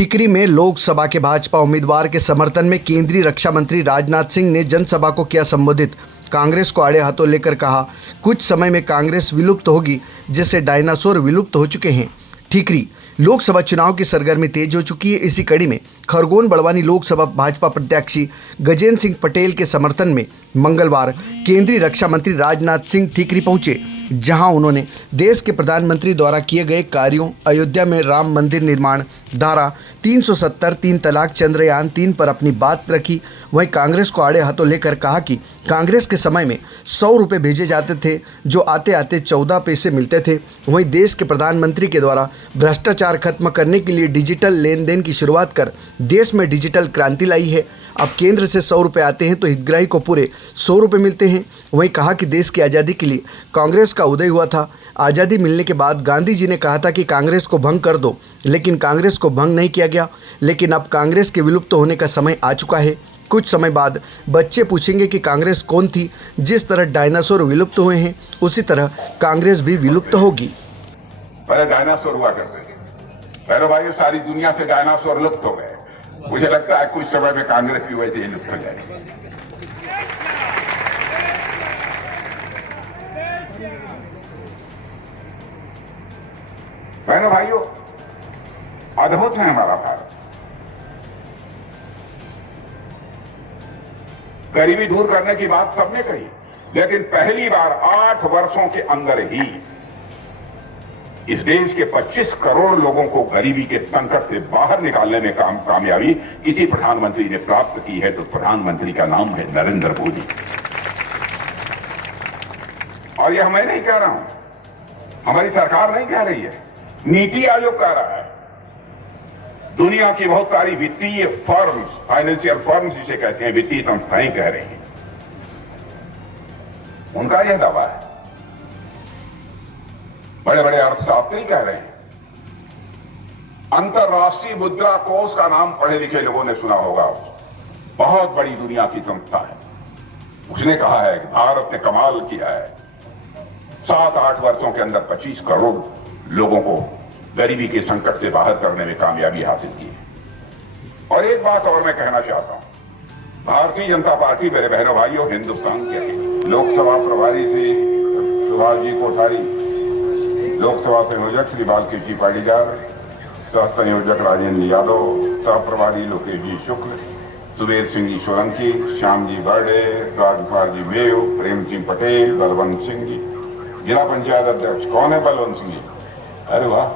ठीकरी में लोकसभा के भाजपा उम्मीदवार के समर्थन में केंद्रीय रक्षा मंत्री राजनाथ सिंह ने जनसभा को किया संबोधित। कांग्रेस को आड़े हाथों लेकर कहा, कुछ समय में कांग्रेस विलुप्त होगी जैसे डायनासोर विलुप्त हो चुके हैं। ठीकरी लोकसभा चुनाव की सरगर्मी तेज हो चुकी है। इसी कड़ी में खरगोन बड़वानी लोकसभा भाजपा प्रत्याशी गजेंद्र सिंह पटेल के समर्थन में मंगलवार केंद्रीय रक्षा मंत्री राजनाथ सिंह ठीकरी पहुंचे, जहां उन्होंने देश के प्रधानमंत्री द्वारा किए गए कार्यों, अयोध्या में राम मंदिर निर्माण, धारा 370, 3 तलाक, चंद्रयान 3 पर अपनी बात रखी। वहीं कांग्रेस को आड़े हाथों लेकर कहा कि कांग्रेस के समय में 100 रुपये भेजे जाते थे, जो आते आते 14 पैसे मिलते थे। वहीं देश के प्रधानमंत्री के द्वारा भ्रष्टाचार खत्म करने के लिए डिजिटल लेन देन की शुरुआत कर देश में डिजिटल क्रांति लाई है। अब केंद्र से 100 रुपये आते हैं तो हितग्राही को पूरे 100 रुपये मिलते हैं। वहीं कहा कि देश की आज़ादी के लिए कांग्रेस का उदय हुआ था। आज़ादी मिलने के बाद गांधी जी ने कहा था कि कांग्रेस को भंग कर दो, लेकिन कांग्रेस को भंग नहीं किया गया। लेकिन अब कांग्रेस के विलुप्त होने का समय आ चुका है। कुछ समय बाद बच्चे पूछेंगे कि कांग्रेस कौन थी। जिस तरह डायनासोर विलुप्त हुए हैं, उसी तरह कांग्रेस भी विलुप्त होगी। पहले डायनासोर हुआ करते थे, पहले भाई सारी दुनिया से डायनासोर लुप्त हो गए। मुझे लगता है कुछ समय में कांग्रेस भी वैसे ही लुप्त हो जाएगी। बहनों भाइयों, अद्भुत है हमारा भारत। गरीबी दूर करने की बात सबने कही, लेकिन पहली बार 8 वर्षों के अंदर ही इस देश के 25 करोड़ लोगों को गरीबी के संकट से बाहर निकालने में कामयाबी किसी प्रधानमंत्री ने प्राप्त की है, तो प्रधानमंत्री का नाम है नरेंद्र मोदी। और यह मैं नहीं कह रहा हूं, हमारी सरकार नहीं कह रही है, नीति आयोग कह रहा है। दुनिया की बहुत सारी वित्तीय फर्म्स, फाइनेंशियल फर्म्स जिसे कहते हैं, वित्तीय संस्थाएं कह रही हैं, उनका यह दावा है। बड़े बड़े अर्थशास्त्री कह रहे हैं। अंतरराष्ट्रीय मुद्रा कोष का नाम पढ़े लिखे लोगों ने सुना होगा, बहुत बड़ी दुनिया की संस्था है। उसने कहा है कि भारत ने कमाल किया है, 7-8 वर्षों के अंदर 25 करोड़ लोगों को गरीबी के संकट से बाहर करने में कामयाबी हासिल की है। और एक बात और मैं कहना चाहता हूं, भारतीय जनता पार्टी, मेरे बहनों भाइयों, हिंदुस्तान के लोकसभा प्रभारी श्री सुभाष जी कोठारी, लोकसभा संयोजक श्री बालकृष्ण पाटीदार, सह संयोजक राजेंद्र यादव, सह प्रभारी लोकेश जी शुक्ल, सुबेर सिंह जी सोलंकी, श्याम जी बर्डे, राजकुमार जी मेव, प्रेम सिंह पटेल, बलवंत सिंह जी, जिला पंचायत अध्यक्ष। कौन है बलवंत सिंह जी? अरे वाह,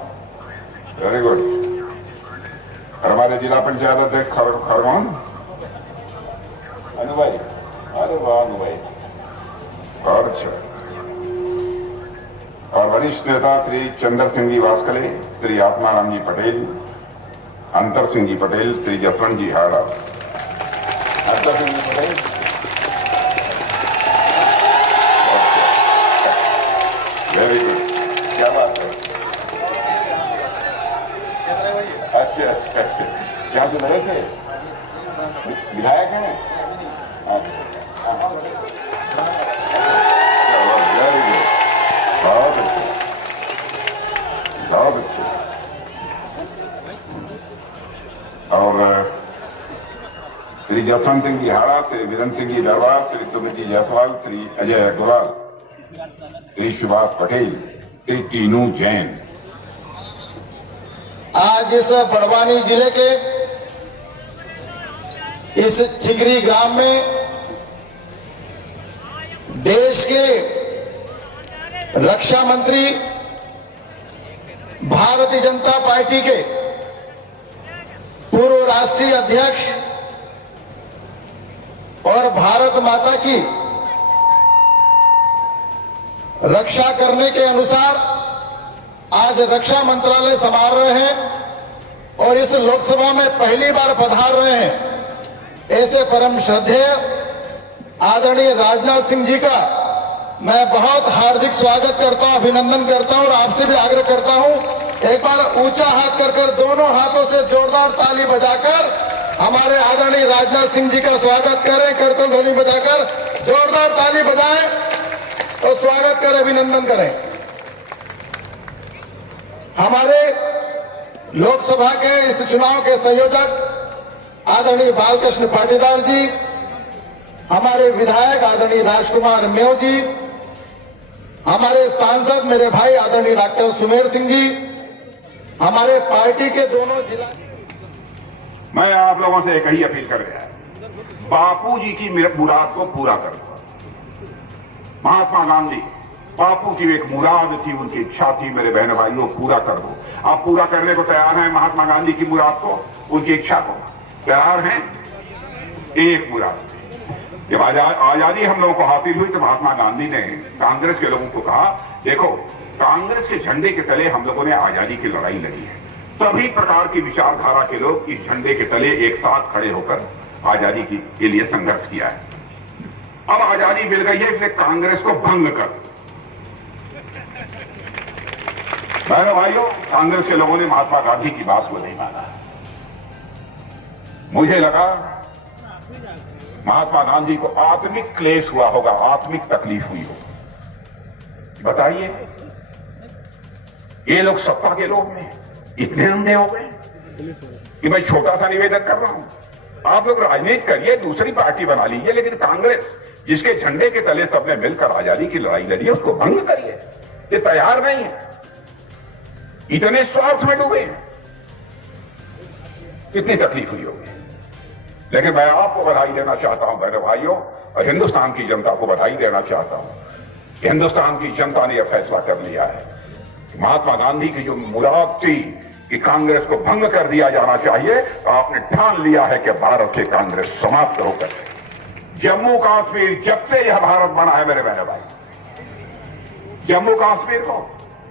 वेरी गुड। और हमारे जिला पंचायत अध्यक्ष खरगोन अनु भाई, अरे वाह अनु भाई, और अच्छा। और वरिष्ठ नेता श्री चंद्र सिंह जी वास्कले, श्री आत्माराम जी पटेल, अंतर सिंह जी पटेल, श्री जसवंत जी हाड़ा। अंतर सिंह जी पटेल, वेरी गुड, क्या बात है। अच्छा, क्या तो लगे थे विधायक हैं? बहुत अच्छे। और श्री जसवंत सिंह जी हाड़ा, श्री वीरेंद्र सिंह जी दरबार, श्री सुमित जी जायसवाल, श्री अजय अग्रवाल, श्री सुभाष पटेल, श्री टीनू जैन। आज इस बड़वानी जिले के इस ठीकरी ग्राम में देश के रक्षा मंत्री, भारतीय जनता पार्टी के पूर्व राष्ट्रीय अध्यक्ष और भारत माता की रक्षा करने के अनुसार आज रक्षा मंत्रालय संभाल रहे हैं और इस लोकसभा में पहली बार पधार रहे हैं। ऐसे परम श्रद्धेय आदरणीय राजनाथ सिंह जी का मैं बहुत हार्दिक स्वागत करता हूं, अभिनंदन करता हूं और आपसे भी आग्रह करता हूं, एक बार ऊंचा हाथ कर दोनों हाथों से जोरदार ताली बजाकर हमारे आदरणीय राजनाथ सिंह जी का स्वागत करें। करतल ध्वनि बजाकर जोरदार ताली बजाएं और स्वागत करें, अभिनंदन करें। हमारे लोकसभा के इस चुनाव के संयोजक आदरणीय बालकृष्ण पाटीदार जी, हमारे विधायक आदरणीय राजकुमार मेव जी, हमारे सांसद मेरे भाई आदरणीय डॉक्टर सुमेर सिंह जी, हमारे पार्टी के दोनों जिला। मैं आप लोगों से एक ही अपील कर रहा है, बापू जी की मुराद को पूरा कर दो। महात्मा गांधी, बापू की एक मुराद थी, उनकी इच्छा थी, मेरे बहन भाइयों, पूरा कर दो। आप पूरा करने को तैयार हैं महात्मा गांधी की मुराद को, उनकी इच्छा को तैयार हैं? एक मुराद, जब आजादी हम लोगों को हासिल हुई तो महात्मा गांधी ने कांग्रेस के लोगों को कहा, देखो कांग्रेस के झंडे के तले हम लोगों ने आजादी की लड़ाई लड़ी है। सभी प्रकार की विचारधारा के लोग इस झंडे के तले एक साथ खड़े होकर आजादी के लिए संघर्ष किया है। अब आजादी मिल गई है, इसलिए कांग्रेस को भंग कर। बहनों भाइयों, कांग्रेस के लोगों ने महात्मा गांधी की बात को नहीं माना। मुझे लगा महात्मा गांधी को आत्मिक क्लेश हुआ होगा, आत्मिक तकलीफ हुई हो। बताइए, ये लोग सत्ता के लोग में इतने अंधे हो गए कि मैं छोटा सा निवेदन कर रहा हूं, आप लोग राजनीति करिए, दूसरी पार्टी बना लीजिए, लेकिन कांग्रेस जिसके झंडे के तले सबने मिलकर आजादी की लड़ाई लड़ी है, उसको भंग करिए। ये तैयार नहीं है, इतने स्वार्थ में डूबे हैं, कितनी तकलीफ हुई होगी। लेकिन मैं आपको बधाई देना चाहता हूं बहनों भाइयों, और हिंदुस्तान की जनता को बधाई देना चाहता हूं कि हिंदुस्तान की जनता ने यह फैसला कर लिया है कि महात्मा गांधी की जो मुराद थी कि कांग्रेस को भंग कर दिया जाना चाहिए, तो आपने ठान लिया है कि भारत से कांग्रेस समाप्त होकर जम्मू कश्मीर, जब से यह भारत बना है मेरे बहनों भाई, जम्मू कश्मीर को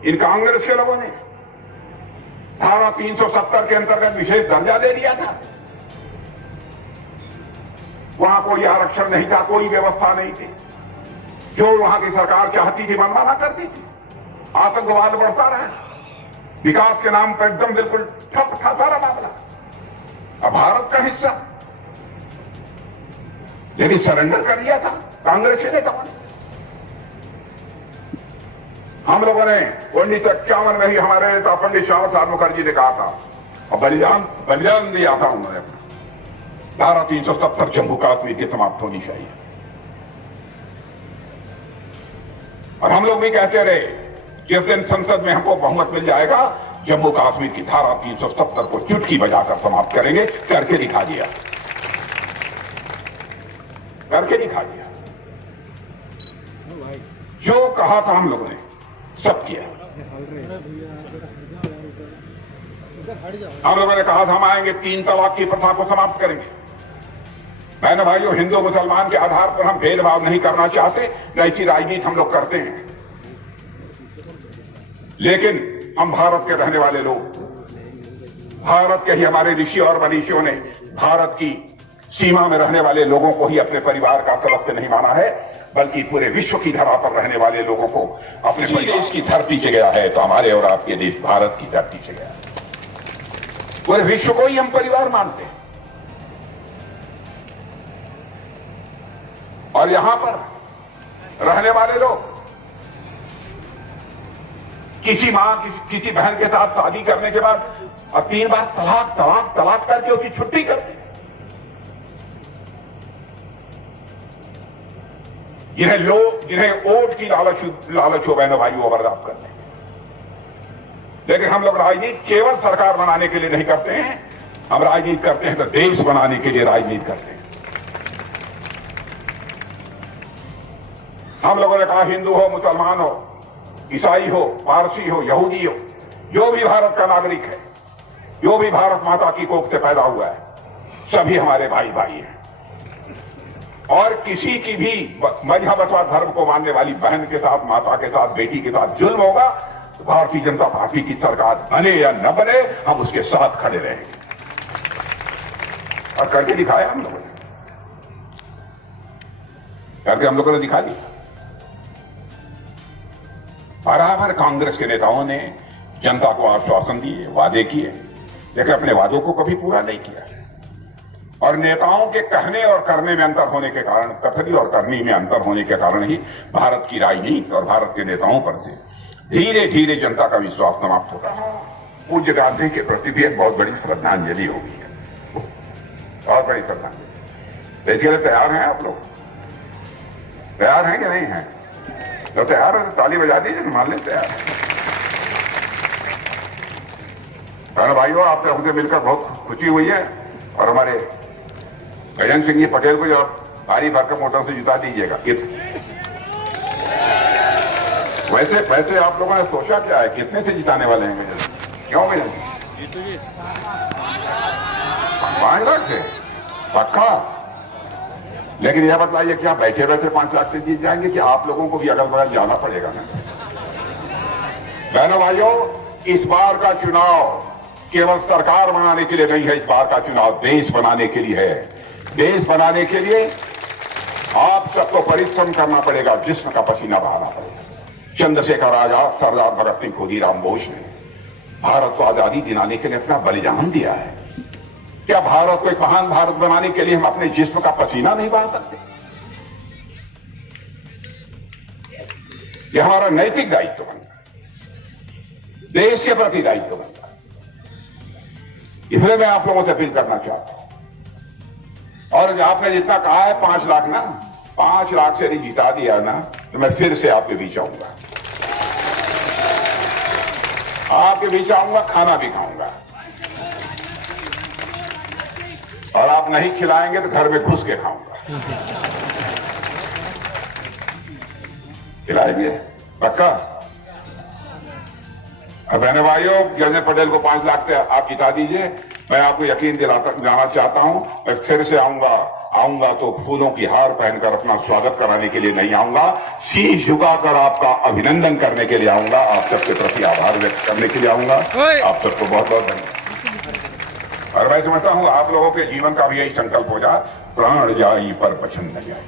इन कांग्रेस के लोगों ने धारा 370 के अंतर्गत विशेष दर्जा दे दिया था। वहां कोई आरक्षण नहीं था, कोई व्यवस्था नहीं थी, जो वहां की सरकार चाहती थी मनमाना करती थी। आतंकवाद बढ़ता रहा, विकास के नाम पर एकदम बिल्कुल ठप था सारा मामला। अब भारत का हिस्सा, लेकिन सरेंडर कर दिया था कांग्रेस के नेताओं ने। हम लोगों ने 1951 में ही हमारे नेता पंडित श्यामा प्रसाद मुखर्जी ने कहा था, और बलिदान दिया था उन्होंने, धारा 370 जम्मू कश्मीर की समाप्त होनी चाहिए। और हम लोग भी कहते रहे, जिस दिन संसद में हमको बहुमत मिल जाएगा, जम्मू कश्मीर की धारा 370 को चुटकी बजाकर समाप्त करेंगे। करके दिखा दिया, करके दिखा दिया। जो कहा था हम लोगों ने सब किया। हम लोगों ने कहा था हम आएंगे, 3 तलाक की प्रथा को समाप्त करेंगे। बहनों भाइयों, हिंदू मुसलमान के आधार पर हम भेदभाव नहीं करना चाहते, ऐसी राजनीति हम लोग करते हैं। लेकिन हम भारत के रहने वाले लोग, भारत के ही हमारे ऋषि और मनीषियों ने भारत की सीमा में रहने वाले लोगों को ही अपने परिवार का सदस्य नहीं माना है, बल्कि पूरे विश्व की धरा पर रहने वाले लोगों को अपने देश की धरती से गया है, तो हमारे और आपके देश भारत की धरती से गया। पूरे विश्व को ही हम परिवार मानते हैं। और यहां पर रहने वाले लोग किसी मां किसी बहन के साथ शादी करने के बाद अब 3 बार तलाक तलाक तलाक करके उसकी छुट्टी करते। जिन्हें वोट की लालच हो बहनों भाई, वो बर्दाश्त करते हैं। लेकिन हम लोग राजनीति केवल सरकार बनाने के लिए नहीं करते हैं, हम राजनीति करते हैं तो देश बनाने के लिए राजनीति करते हैं। हम लोगों ने कहा, हिंदू हो, मुसलमान हो, ईसाई हो, पारसी हो, यहूदी हो, जो भी भारत का नागरिक है, जो भी भारत माता की कोख से पैदा हुआ है, सभी हमारे भाई भाई हैं। और किसी की भी मजहब अथवा धर्म को मानने वाली बहन के साथ, माता के साथ, बेटी के साथ जुल्म होगा, तो भारतीय जनता पार्टी की सरकार बने या न बने, हम उसके साथ खड़े रहेंगे। और करके दिखाया हम लोगों ने, करके हम लोगों ने दिखा दिया। बराबर कांग्रेस के नेताओं ने जनता को आश्वासन दिए, वादे किए, लेकिन अपने वादों को कभी पूरा नहीं किया। और नेताओं के कहने और करने में अंतर होने के कारण, कथनी और करनी में अंतर होने के कारण ही भारत की राजनीति और भारत के नेताओं पर से धीरे धीरे जनता का विश्वास समाप्त होता है। पूज्य गांधी के प्रति भी एक बहुत बड़ी श्रद्धांजलि होगी, बहुत बड़ी श्रद्धांजलि। तो इसके लिए तैयार हैं आप लोग? तैयार हैं कि नहीं हैं? तो तैयार है, ताली बजा दीजिए, मान लें तैयार है। भाइयों, आप लोगों से मिलकर बहुत खुशी हुई है, और हमारे गजेंद्र सिंह जी पटेल को जब भारी भरकम वोटों से जिता दीजिएगा। वैसे आप लोगों ने सोचा क्या है, कितने से जिताने वाले हैं गजेंद्र? क्यों गजेंद्र? 5 लाख से पक्का? लेकिन यह बतलाइए, क्या बैठे बैठे 5 लाख से जीत जाएंगे, कि आप लोगों को भी अगल बगल जाना पड़ेगा ना? बहनों भाइयों, इस बार का चुनाव केवल सरकार बनाने के लिए नहीं है, इस बार का चुनाव देश बनाने के लिए है। देश बनाने के लिए आप सबको परिश्रम करना पड़ेगा, जिस्म का पसीना बहाना पड़ेगा। चंद्रशेखर आजाद, सरदार भगत सिंह, खुदीराम बोस ने भारत को आजादी दिलाने के लिए अपना बलिदान दिया है। क्या भारत को एक महान भारत बनाने के लिए हम अपने जिस्म का पसीना नहीं बहा सकते? यह हमारा नैतिक दायित्व बनता है, देश के प्रति दायित्व बनता है। इसलिए मैं आप लोगों से अपील करना चाहता हूं, और आपने जितना कहा है 5 लाख ना, 5 लाख से नहीं जिता दिया ना, तो मैं फिर से आपके बीच आऊंगा, आपके बीच आऊंगा, खाना भी खाऊंगा, और आप नहीं खिलाएंगे तो घर में घुस के खाऊंगा। खिलाएंगे पक्का? अब बहने भाइयों, गजेंद्र पटेल को 5 लाख से आप जिता दीजिए। मैं आपको यकीन दिलाना चाहता हूं, मैं फिर से आऊंगा तो फूलों की हार पहनकर अपना स्वागत कराने के लिए नहीं आऊंगा, शीश झुकाकर आपका अभिनंदन करने के लिए आऊंगा, आप सबके प्रति आभार व्यक्त करने के लिए आऊंगा। आप सबको बहुत बहुत धन्यवाद। और मैं समझता हूं आप लोगों के जीवन का भी यही संकल्प हो जाए, प्राण जाई पर वचन न जाए।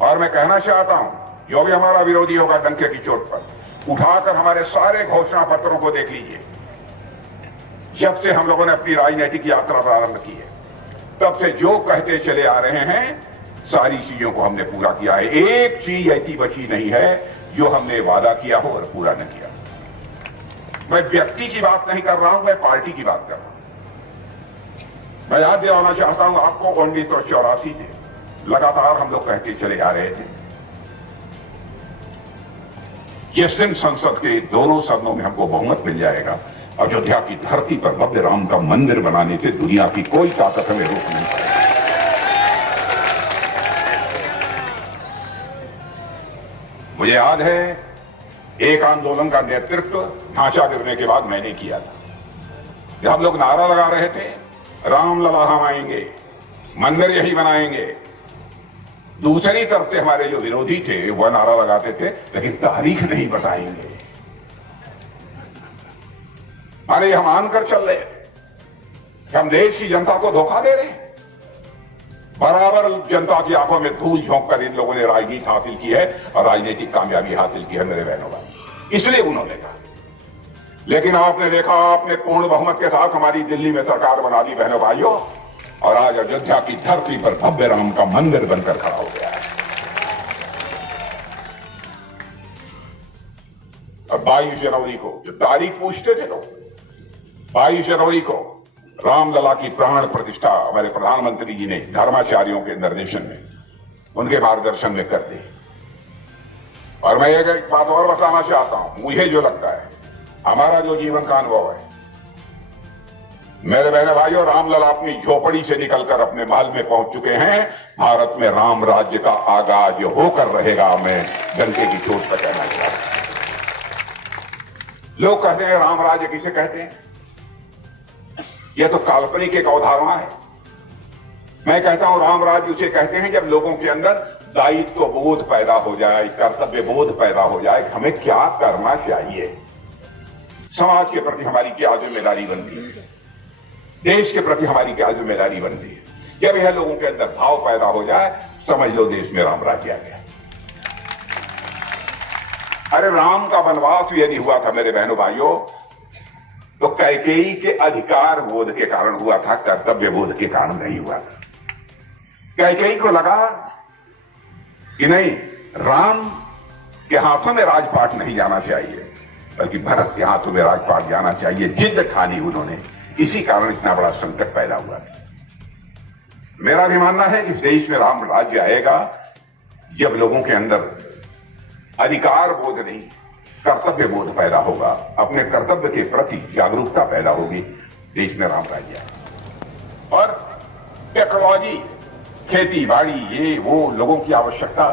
और मैं कहना चाहता हूं, जो भी हमारा विरोधी होगा डंके की चोट पर, उठाकर हमारे सारे घोषणा पत्रों को देख लीजिए। जब से हम लोगों ने अपनी राजनीतिक यात्रा प्रारंभ की है, तब से जो कहते चले आ रहे हैं, सारी चीजों को हमने पूरा किया है। एक चीज ऐसी बची नहीं है जो हमने वादा किया हो और पूरा न किया। मैं व्यक्ति की बात नहीं कर रहा हूं, मैं पार्टी की बात कर रहा हूं। मैं याद दिलाना चाहता हूं आपको, 1984 से लगातार हम लोग कहते चले आ रहे थे, जिस दिन संसद के दोनों सदनों में हमको बहुमत मिल जाएगा, अयोध्या की धरती पर भव्य राम का मंदिर बनाने से दुनिया की कोई ताकत हमें रोक नहीं पाएगी। मुझे याद है, एक आंदोलन का नेतृत्व ढांचा गिरने के बाद मैंने किया था। जब हम लोग नारा लगा रहे थे, राम लला हम आएंगे, मंदिर यही बनाएंगे, दूसरी तरफ से हमारे जो विरोधी थे वह नारा लगाते थे, लेकिन तारीख नहीं बताएंगे। माने हम मानकर चल रहे कि हम देश की जनता को धोखा दे रहे हैं। बराबर जनता की आंखों में धूल झोंक कर इन लोगों ने राजनीति हासिल की है और राजनीतिक कामयाबी हासिल की है मेरे बहनों भाई। इसलिए उन्होंने कहा, लेकिन आपने देखा, आपने पूर्ण बहुमत के साथ हमारी दिल्ली में सरकार बना दी बहनों भाइयों, और आज अयोध्या की धरती पर भव्य राम का मंदिर बनकर खड़ा हो गया है। और 22 जनवरी को जो तारीख पूछते थे लोग, 22 जनवरी को रामलला की प्राण प्रतिष्ठा हमारे प्रधानमंत्री जी ने धर्माचार्यों के निर्देशन में, उनके मार्गदर्शन में कर दी। और मैं एक बात और बताना चाहता हूं, मुझे जो लगता है, हमारा जो जीवन का अनुभव है, मेरे बहने भाइयों, रामलला अपनी झोपड़ी से निकलकर अपने महल में पहुंच चुके हैं। भारत में राम राज्य का आगाज होकर रहेगा। मैं डंके की चोट पर कहना चाहता हूं। लोग कहते हैं राम राज्य किसे कहते हैं, यह तो काल्पनिक एक अवधारणा है। मैं कहता हूं राम राज्य उसे कहते हैं जब लोगों के अंदर दायित्व बोध पैदा हो जाए, कर्तव्य बोध पैदा हो जाए, हमें क्या करना चाहिए, समाज के प्रति हमारी क्या जिम्मेदारी बनती है, देश के प्रति हमारी क्या जिम्मेदारी बनती है। जब यह लोगों के अंदर भाव पैदा हो जाए, समझ लो देश में राम राज्य आ गया। अरे राम का वनवास यदि हुआ था मेरे बहनों भाइयों, तो कैकेयी के अधिकार बोध के कारण हुआ था, कर्तव्य बोध के कारण नहीं हुआ था। कैकेयी को लगा कि नहीं, राम के हाथों में राजपाट नहीं जाना चाहिए, बल्कि भारत के हाथों में राजपाट जाना चाहिए। जिद ठानी उन्होंने, इसी कारण इतना बड़ा संकट पैदा हुआ है। मेरा भी मानना है इस देश में राम राज्य आएगा जब लोगों के अंदर अधिकार बोध नहीं, कर्तव्य बोध पैदा होगा, अपने कर्तव्य के प्रति जागरूकता पैदा होगी, देश में राम राज्य आएगा। और टेक्नोलॉजी, खेती बाड़ी, ये वो लोगों की आवश्यकता,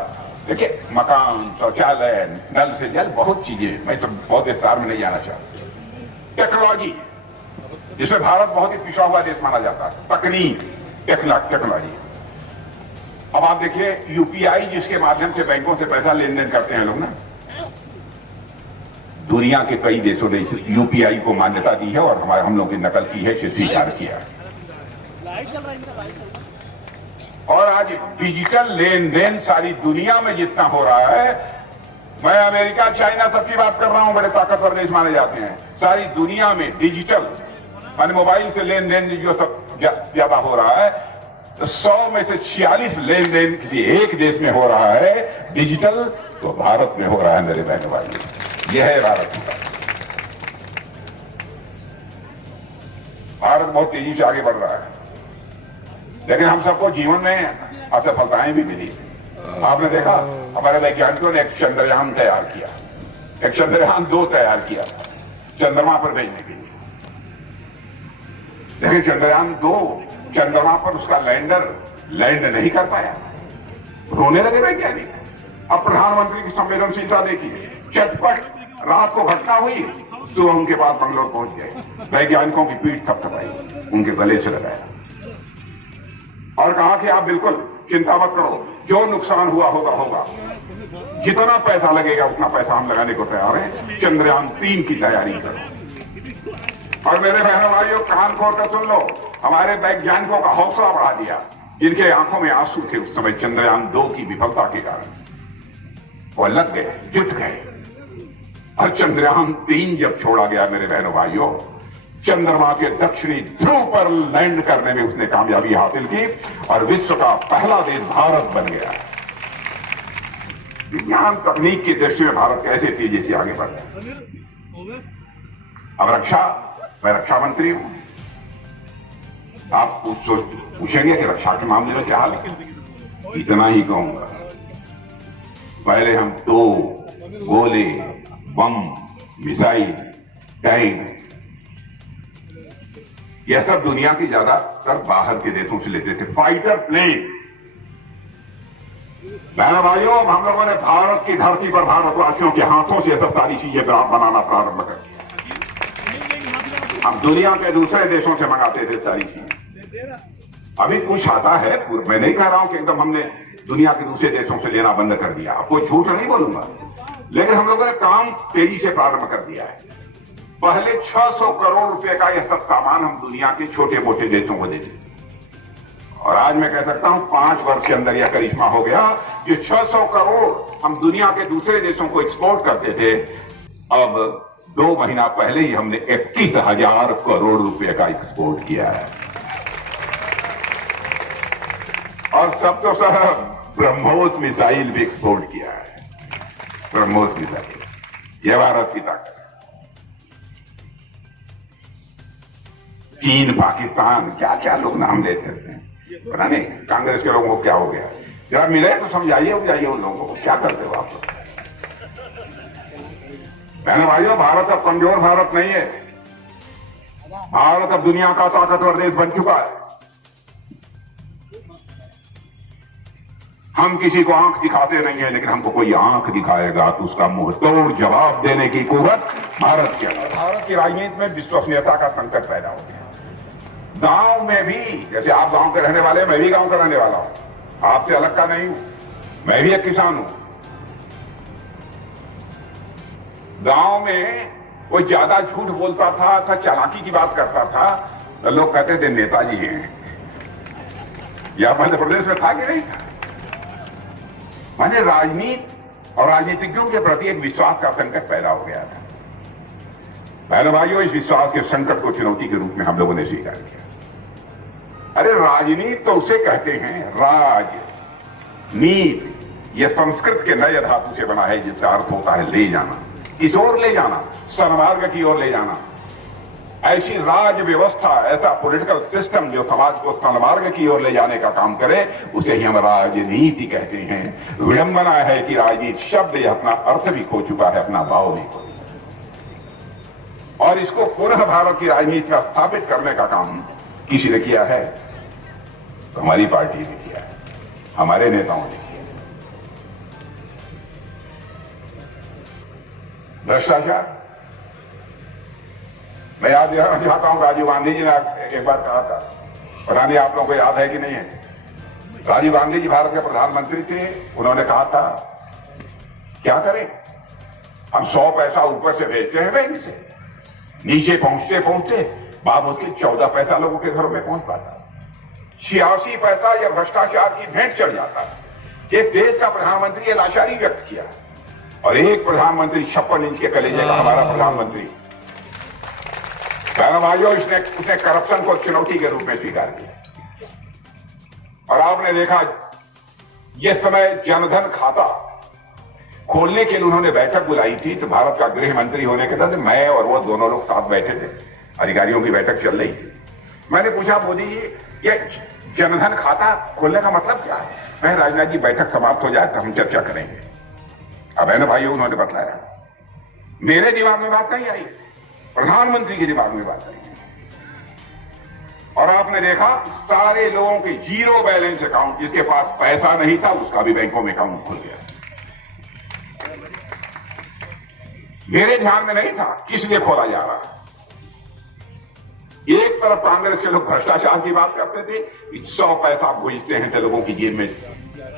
देखिए मकान, शौचालय, नल से जल, बहुत चीजें, मैं तो बहुत विस्तार में नहीं जाना चाहता। टेक्नोलॉजी जिसमें भारत बहुत ही पिछड़ा हुआ देश माना जाता है, तकनीक, टेक्नोलॉजी। अब आप देखिए यूपीआई जिसके माध्यम से बैंकों से पैसा लेन देन करते हैं लोग ना, दुनिया के कई देशों ने यूपीआई को मान्यता दी है और हम लोग की नकल की है, इसे स्वीकार किया है। और आज डिजिटल लेन देन सारी दुनिया में जितना हो रहा है, मैं अमेरिका, चाइना सबकी बात कर रहा हूं, बड़े ताकतवर देश माने जाते हैं, सारी दुनिया में डिजिटल माने मोबाइल से लेन देन जो सब ज्यादा हो रहा है, 100 में से 46 लेन देन किसी एक देश में हो रहा है डिजिटल, तो भारत में हो रहा है मेरे बहनों भाई। यह है भारत का। भारत बहुत तेजी से आगे बढ़ रहा है, लेकिन हम सबको जीवन में असफलताएं भी मिली। आपने देखा हमारे वैज्ञानिकों ने एक चंद्रयान तैयार किया, एक चंद्रयान 2 तैयार किया चंद्रमा पर भेजने के लिए, लेकिन चंद्रयान 2 चंद्रमा पर उसका लैंडर लैंड नहीं कर पाया। रोने लगे वैज्ञानिक। अब प्रधानमंत्री की संवेदनशीलता देखिए, चटपट रात को घटना हुई, सुबह उनके पास बंगलोर पहुंच गए, वैज्ञानिकों की पीठ थपथपाई, उनके गले से लगाया और कहा कि आप बिल्कुल चिंता मत करो, जो नुकसान हुआ होगा, जितना पैसा लगेगा उतना पैसा हम लगाने को तैयार हैं, चंद्रयान 3 की तैयारी करो। और मेरे बहनों भाइयों, कान खोल कर सुन लो, हमारे वैज्ञानिकों का हौसला बढ़ा दिया, जिनके आंखों में आंसू थे उस समय चंद्रयान 2 की विफलता के कारण, वो लग गए, जुट गए। और चंद्रयान 3 जब छोड़ा गया मेरे बहनों भाइयों, चंद्रमा के दक्षिणी ध्रुव पर लैंड करने में उसने कामयाबी हासिल की और विश्व का पहला देश भारत बन गया। विज्ञान तकनीक की दृष्टि में भारत कैसे तेजी से आगे बढ़ गया। अब रक्षा, मैं रक्षा मंत्री हूं, आप पूछेंगे कि रक्षा के मामले में क्या हाल है। इतना ही कहूंगा, पहले हम तो गोले, बम, मिसाइल, टैंक, यह सब दुनिया की ज्यादातर बाहर के देशों से लेते थे। फाइटर प्लेन, बहनों भाइयों, हम लोगों ने भारत की धरती पर भारतवासियों के हाथों से यह सब सारी चीजें बनाना प्रारंभ कर दिया। हम दुनिया के दूसरे देशों से मंगाते थे सारी चीजें। अभी कुछ आता है, मैं नहीं कह रहा हूं कि एकदम हमने दुनिया के दूसरे देशों से लेना बंद कर दिया, आपको झूठ नहीं बोलूंगा, लेकिन हम लोगों ने काम तेजी से प्रारंभ कर दिया है। पहले 600 करोड़ रुपए का यह सब सामान हम दुनिया के छोटे मोटे देशों को देते थे, और आज मैं कह सकता हूं 5 वर्ष के अंदर यह करिश्मा हो गया, जो 600 करोड़ हम दुनिया के दूसरे देशों को एक्सपोर्ट करते थे, अब 2 महीना पहले ही हमने 31,000 करोड़ रुपए का एक्सपोर्ट किया है। और सब तो सर ब्रह्मोस मिसाइल भी एक्सपोर्ट किया है। ब्रह्मोस मिसाइल, यह भारत की ताकत है। चीन, पाकिस्तान, क्या क्या लोग नाम लेते थे, पता नहीं कांग्रेस के लोगों को क्या हो गया। जरा मिले तो समझाइए उन लोगों को, क्या करते हो आप लोग। बहनों भाइयों, भारत अब कमजोर भारत नहीं है, भारत अब दुनिया का ताकतवर देश बन चुका है। हम किसी को आंख दिखाते नहीं है, लेकिन हमको कोई आंख दिखाएगा तो उसका मुंह तोड़ जवाब देने की कुव्वत भारत के अंदर। भारत की राजनीति में विश्वसनीयता का संकट पैदा हो गया। गांव में भी, जैसे आप गांव के रहने वाले, मैं भी गांव का रहने वाला हूं, आपसे अलग का नहीं हूं, मैं भी एक किसान हूं। गांव में कोई ज्यादा झूठ बोलता था, चालाकी की बात करता था, तो लोग कहते थे नेताजी हैं। यह मध्य प्रदेश में था कि नहीं था। माने राजनीति और राजनीतिज्ञों के प्रति एक विश्वास का संकट पैदा हो गया था। बहनों भाइयों, इस विश्वास के संकट को चुनौती के रूप में हम लोगों ने स्वीकार किया। अरे राजनीति तो उसे कहते हैं, राजनीति यह संस्कृत के नए धातु से बना है जिसका अर्थ होता है ले जाना, किस ओर ले जाना, सन्मार्ग की ओर ले जाना। ऐसी राज व्यवस्था, ऐसा पॉलिटिकल सिस्टम जो समाज को सन्मार्ग की ओर ले जाने का काम करे, उसे ही हम राजनीति कहते हैं। विडंबना है कि राजनीति शब्द यह अपना अर्थ भी खो चुका है, अपना भाव भी खो चुका है। और इसको पुनः भारत की राजनीति में स्थापित करने का काम किसी ने किया है तो हमारी पार्टी ने किया है, हमारे नेताओं ने किया। भ्रष्टाचार, मैं याद दिलाना चाहता हूं, राजीव गांधी जी ने एक बार कहा था, पता नहीं आप लोगों को याद है कि नहीं है। राजीव गांधी जी भारत के प्रधानमंत्री थे, उन्होंने कहा था क्या करें, हम 100 पैसा ऊपर से भेजते हैं बैंक से, नीचे पहुंचते पहुंचते बाप उसके 14 पैसा लोगों के घरों में पहुंच पाता, 86 पैसा या भ्रष्टाचार की भेंट चढ़ जाता है। एक देश का प्रधानमंत्री ये लाचारी व्यक्त किया, और एक प्रधानमंत्री 56 इंच के कलेजे का हमारा प्रधानमंत्री, भाइयों, उसने करप्शन को चुनौती के रूप में स्वीकार किया। और आपने देखा जिस समय जनधन खाता खोलने के लिए उन्होंने बैठक बुलाई थी, तो भारत का गृह मंत्री होने के साथ मैं और वो दोनों लोग साथ बैठे थे, अधिकारियों की बैठक चल रही थी। मैंने पूछा, मोदी जी ये जनधन खाता खोलने का मतलब क्या है? मैं, राजनाथ जी बैठक समाप्त हो जाए तो हम चर्चा करेंगे। अब है ना भाइयों, उन्होंने बताया, मेरे दिमाग में बात नहीं आई, प्रधानमंत्री के दिमाग में बात आई। और आपने देखा सारे लोगों के जीरो बैलेंस अकाउंट, जिसके पास पैसा नहीं था उसका भी बैंकों में अकाउंट खुल गया। मेरे ध्यान में नहीं था किस लिए खोला जा रहा। एक तरफ कांग्रेस के लोग भ्रष्टाचार की बात करते थे, 100 पैसा भेजते हैं तो लोगों की जेब में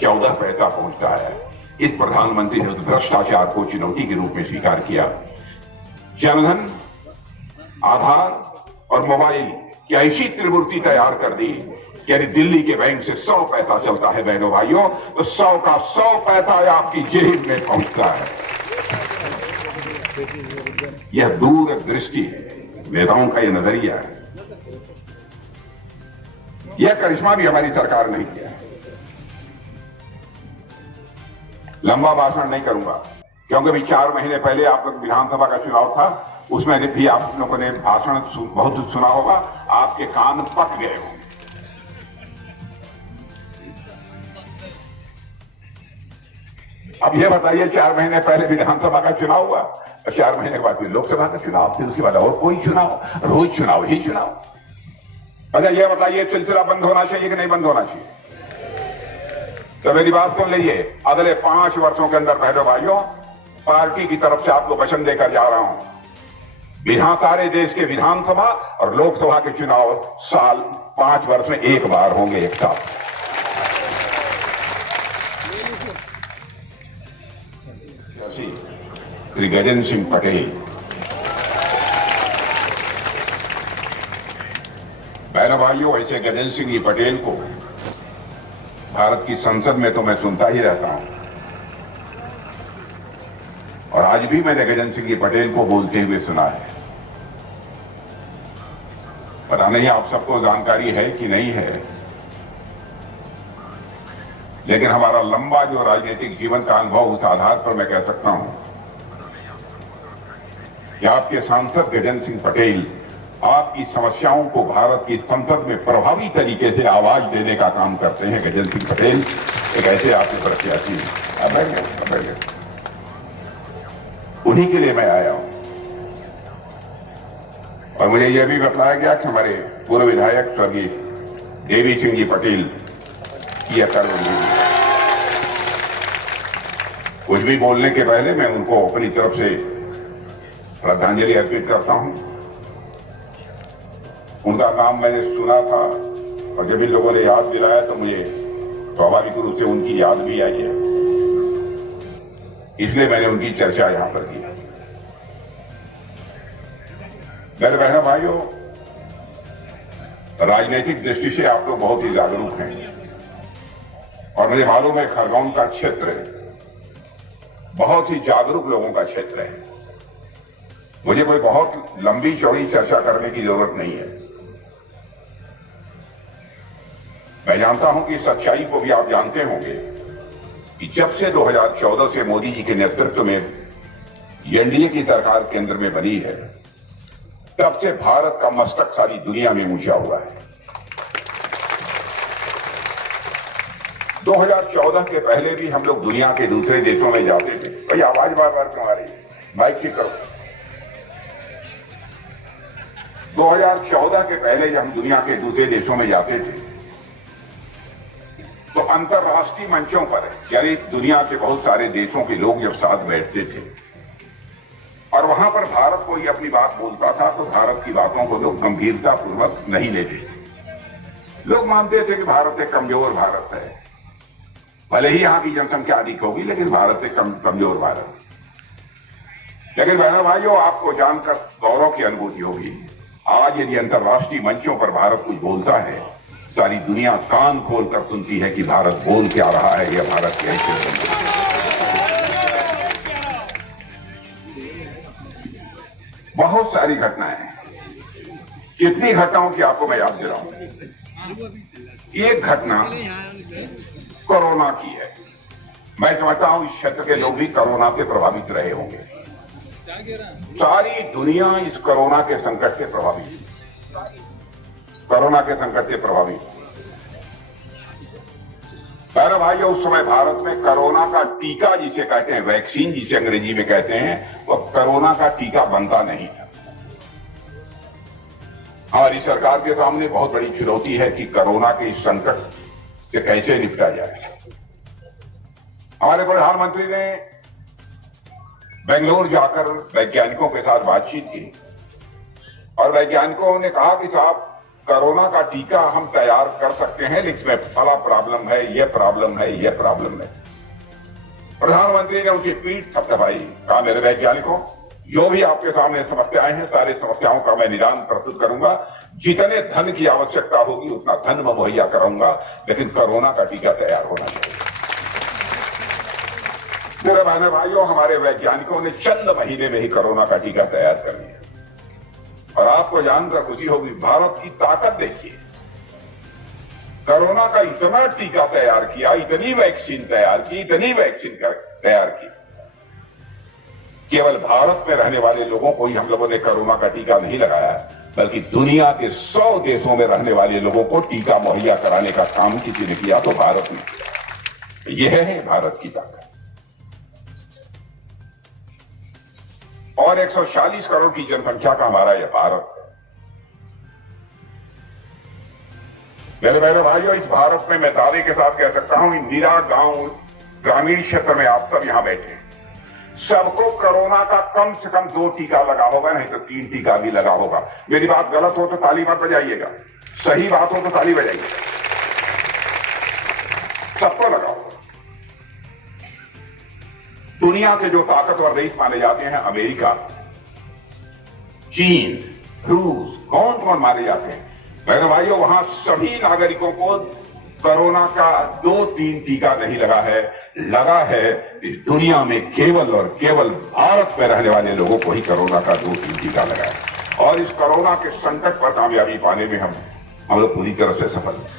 14 पैसा पहुंचता है। इस प्रधानमंत्री ने उस भ्रष्टाचार को चुनौती के रूप में स्वीकार किया। जनधन, आधार और मोबाइल की ऐसी त्रिमूर्ति तैयार कर दी, यानी दिल्ली के बैंक से 100 पैसा चलता है बहनों भाइयों, तो 100 का 100 पैसा आपकी जेब में पहुंचता है। यह दूरदृष्टि है, नेताओं का यह नजरिया है। यह करिश्मा भी हमारी सरकार नहीं किया। लंबा भाषण नहीं करूंगा, क्योंकि अभी 4 महीने पहले आप लोग विधानसभा का चुनाव था, उसमें भी आप लोगों ने भाषण बहुत सुना होगा, आपके कान पक गए होंगे। अब यह बताइए, 4 महीने पहले विधानसभा का चुनाव हुआ और 4 महीने के बाद फिर लोकसभा का चुनाव, फिर उसके बाद और कोई चुनाव, रोज चुनाव ही चुनाव। अच्छा यह बताइए, सिलसिला बंद होना चाहिए कि नहीं बंद होना चाहिए? तो मेरी बात सुन लीजिए, अगले 5 वर्षों के अंदर बहनों भाइयों, पार्टी की तरफ से आपको वचन देकर जा रहा हूं, सारे देश के विधानसभा और लोकसभा के चुनाव साल 5 वर्ष में एक बार होंगे, एक साथ। श्री गजेंद्र सिंह पटेल, बहनों भाइयों, ऐसे गजेंद्र सिंह जी पटेल को भारत की संसद में तो मैं सुनता ही रहता हूं, और आज भी मैंने गजेंद्र सिंह जी पटेल को बोलते हुए सुना है। पता नहीं आप सबको जानकारी है कि नहीं है, लेकिन हमारा लंबा जो राजनीतिक जीवन का अनुभव, उस आधार पर मैं कह सकता हूं कि आपके सांसद गजेंद्र सिंह पटेल आपकी समस्याओं को भारत की संसद में प्रभावी तरीके से आवाज देने का काम करते हैं। गजेंद्र सिंह पटेल एक ऐसे आपके प्रत्याशी हैं, उन्हीं के लिए मैं आया हूं। और मुझे यह भी बताया गया कि हमारे पूर्व विधायक स्वर्गीय देवी सिंह जी पटेल की अकल हुई। कुछ भी बोलने के पहले मैं उनको अपनी तरफ से श्रद्धांजलि अर्पित करता हूं। उनका नाम मैंने सुना था, और जब इन लोगों ने याद दिलाया तो मुझे स्वाभाविक रूप से उनकी याद भी आई है, इसलिए मैंने उनकी चर्चा यहां पर की। मेरे बहनों भाइयों, राजनीतिक दृष्टि से आप लोग बहुत ही जागरूक हैं, और मुझे मालूम है खरगोन का क्षेत्र बहुत ही जागरूक लोगों का क्षेत्र है। मुझे कोई बहुत लंबी चौड़ी चर्चा करने की जरूरत नहीं है। मैं जानता हूं कि सच्चाई को भी आप जानते होंगे कि जब से 2014 से मोदी जी के नेतृत्व में एनडीए की सरकार केंद्र में बनी है, तब से भारत का मस्तक सारी दुनिया में ऊंचा हुआ है। 2014 के पहले भी हम लोग दुनिया के दूसरे देशों में जाते थे। भाई आवाज बार बार क्यों आ रही है? माइक ठीक करो। 2014 के पहले जब हम दुनिया के दूसरे देशों में जाते थे तो अंतर्राष्ट्रीय मंचों पर, यानी दुनिया के बहुत सारे देशों के लोग जब साथ बैठते थे और वहां पर भारत कोई अपनी बात बोलता था तो भारत की बातों को लोग गंभीरता पूर्वक नहीं लेते थे। लोग मानते थे कि भारत एक कमजोर भारत है, भले ही यहां की जनसंख्या अधिक होगी लेकिन भारत एक कमजोर भारत। लेकिन बहनों भाइयों, आपको जानकर गौरव की अनुभूति होगी, आज यदि अंतर्राष्ट्रीय मंचों पर भारत कुछ बोलता है, सारी दुनिया कान खोलकर सुनती है कि भारत बोल क्या रहा है, यह भारत की हैसियत है। बहुत सारी घटनाएं हैं। कितनी घटनाओं की आपको मैं याद दे रहा हूं। एक घटना कोरोना की है। मैं समझता हूं इस क्षेत्र के लोग भी कोरोना से प्रभावित रहे होंगे। सारी दुनिया इस कोरोना के संकट से प्रभावित, कोरोना के संकट से प्रभावित। प्यारे भाइयों, उस समय भारत में कोरोना का टीका जिसे कहते हैं, वैक्सीन जिसे अंग्रेजी में कहते हैं, वह कोरोना का टीका बनता नहीं था। हमारी सरकार के सामने बहुत बड़ी चुनौती है कि कोरोना के इस संकट से कैसे निपटा जाए। हमारे प्रधानमंत्री ने बेंगलुरु जाकर वैज्ञानिकों के साथ बातचीत की और वैज्ञानिकों ने कहा कि साहब, कोरोना का टीका हम तैयार कर सकते हैं लेकिन इसमें फला प्रॉब्लम है, यह प्रॉब्लम है, यह प्रॉब्लम है। प्रधानमंत्री ने उनकी पीठ थपथपाई, कहा मेरे वैज्ञानिकों, जो भी आपके सामने समस्याएं हैं, सारी समस्याओं का मैं निदान प्रस्तुत करूंगा। जितने धन की आवश्यकता होगी उतना धन मैं मुहैया कराऊंगा, लेकिन कोरोना का टीका तैयार होना चाहिए। मेरे बहनों भाइयों, हमारे वैज्ञानिकों ने चंद महीने में ही कोरोना का टीका तैयार कर लिया और आपको जानकर खुशी होगी, भारत की ताकत देखिए। कोरोना का इतना टीका तैयार किया, इतनी वैक्सीन तैयार की, इतनी वैक्सीन तैयार की, केवल भारत में रहने वाले लोगों को ही हम लोगों ने कोरोना का टीका नहीं लगाया, बल्कि दुनिया के 100 देशों में रहने वाले लोगों को टीका मुहैया कराने का काम किसी ने किया तो भारत ने किया। यह है भारत की ताकत। और 140 करोड़ की जनसंख्या का हमारा यह भारत है। मेरे बहनों भाइयों, इस भारत में मैं दावे के साथ कह सकता हूं, इंदिरा गांव ग्रामीण क्षेत्र में आप सब यहां बैठे, सबको कोरोना का कम से कम 2 टीका लगा होगा, नहीं तो 3 टीका भी लगा होगा। मेरी बात गलत हो तो ताली मत बजाइएगा, सही बात हो तो ताली बजाइएगा। सबको लगा होगा। दुनिया के जो ताकतवर देश माने जाते हैं, अमेरिका, चीन, रूस, कौन कौन माने जाते हैं, मेरे भाइयों, वहां सभी नागरिकों को कोरोना का 2-3 टीका नहीं लगा है। लगा है इस दुनिया में केवल और केवल भारत में रहने वाले लोगों को ही कोरोना का 2-3 टीका लगा है। और इस कोरोना के संकट पर कामयाबी पाने में हम लोग पूरी तरह से सफल हैं।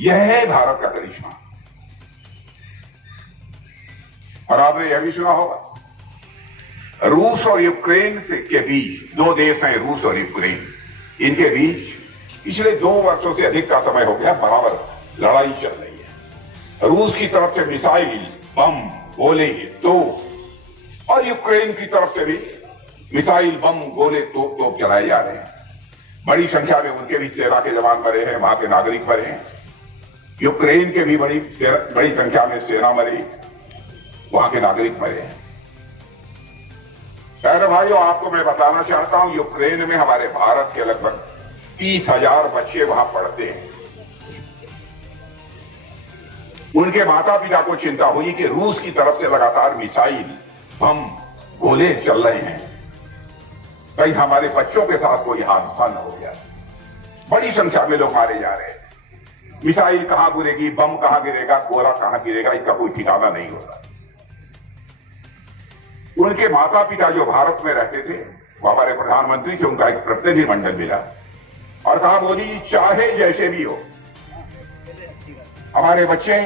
यह है भारत का करिश्मा। और आपने यह भी सुना होगा, रूस और यूक्रेन के बीच, 2 देश हैं रूस और यूक्रेन, इनके बीच पिछले 2 वर्षों से अधिक का समय हो गया बराबर लड़ाई चल रही है। रूस की तरफ से मिसाइल, बम, गोले, तोप, और यूक्रेन की तरफ से भी मिसाइल, बम, गोले, तोप चलाए जा रहे हैं। बड़ी संख्या में उनके भी सेना के जवान मरे हैं, वहां के नागरिक मरे हैं। यूक्रेन के भी बड़ी संख्या में सेना मरी, वहां के नागरिक मरे हैं। प्यारे भाइयों, आपको मैं बताना चाहता हूं, यूक्रेन में हमारे भारत के लगभग 30,000 बच्चे वहां पढ़ते हैं। उनके माता पिता को चिंता हुई कि रूस की तरफ से लगातार मिसाइल, बम, गोले चल रहे हैं, कहीं हमारे बच्चों के साथ कोई हादसा न हो गया। बड़ी संख्या में लोग मारे जा रहे हैं। मिसाइल कहां गिरेगी, बम कहां गिरेगा, गोला कहां गिरेगा, इसका कोई ठिकाना नहीं होता। उनके माता पिता जो भारत में रहते थे, वो हमारे प्रधानमंत्री से उनका एक प्रतिनिधिमंडल मिला और कहा, मोदी जी, चाहे जैसे भी हो, हमारे बच्चे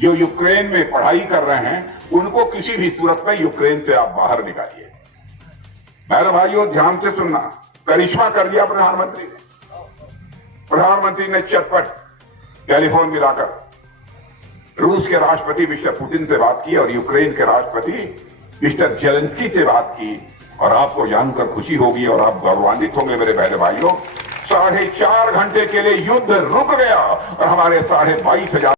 जो यूक्रेन में पढ़ाई कर रहे हैं उनको किसी भी सूरत में यूक्रेन से आप बाहर निकालिए। मेरे भाइयों ध्यान से सुनना, करिश्मा कर दिया प्रधानमंत्री ने। प्रधानमंत्री ने चटपट टेलीफोन मिलाकर रूस के राष्ट्रपति मिस्टर पुतिन से बात की और यूक्रेन के राष्ट्रपति मिस्टर जेलेंस्की से बात की, और आपको जानकर खुशी होगी और आप गौरवान्वित होंगे मेरे बहने भाइयों, 4.5 घंटे के लिए युद्ध रुक गया और हमारे 22,500